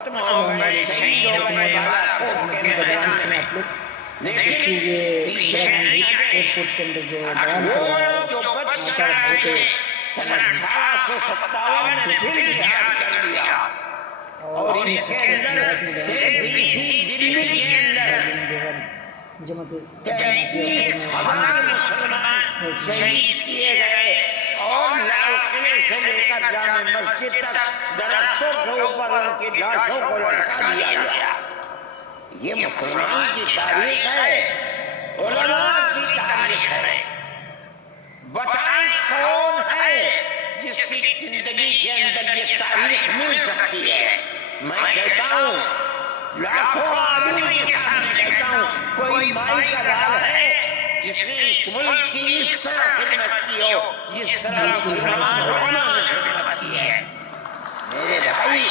हो गए, शहीद हो गए, मैदान में। लेकिन एयरपोर्ट के अंदर जो बयान चल रहा है, जो बच गए सन 1857 में फिर जिहाद कर लिया और इसके अंदर दिल्ली के अंदर 33,000 मुसलमान शहीद किए गए और लाल किले से लेकर जामे मस्जिद तक दरख्तों के ऊपर उनकी लाशों को लटका दिया गया। ये मुसलमान की तारीख है, उलमा की तारीख है। बताएं कौन है जिसकी जिंदगी के अंदर ये तारीख मिल सकती है? मैं कहता हूँ, लाखों आदमी के सामने कहता हूँ, कोई माई का लाल है जिसने इस मुल्क की इस तरह खिदमत की हो जिस तरह मुसलमान उलमा ने खिदमत की है। मेरे भाई